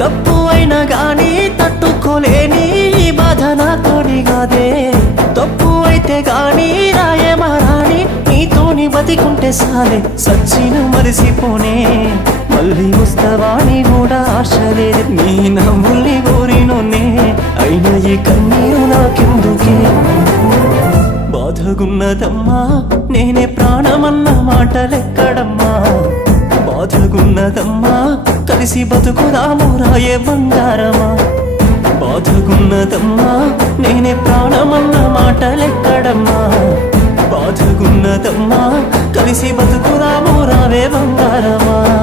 తప్పు అయినా గానీ తట్టుకోలేని ఈ బాధ నాతోని కాదే. తప్పు అయితే గానీ రాయమారాని నీతోని బతికుంటే సాలే. సచ్చిన మరిసిపోనే మళ్ళీ వస్తావాని కూడా ఆశ లేదు. నీ నవ్వుల్ని కోరినోనే అయినా ఈ కన్నీరు నాకెందుకే. బాధగున్నదమ్మా నేనే ప్రాణమన్న మాటలెక్కడమ్మా. బాధగున్నదమ్మా కలిసి బతుకుదాము రాయే బంగారమా. బాధగున్నదమ్మా నేనే ప్రాణమన్న మాటలెక్కడమ్మా. బాధగున్నదమ్మా కలిసి బతుకుదాము రావే బంగారమా.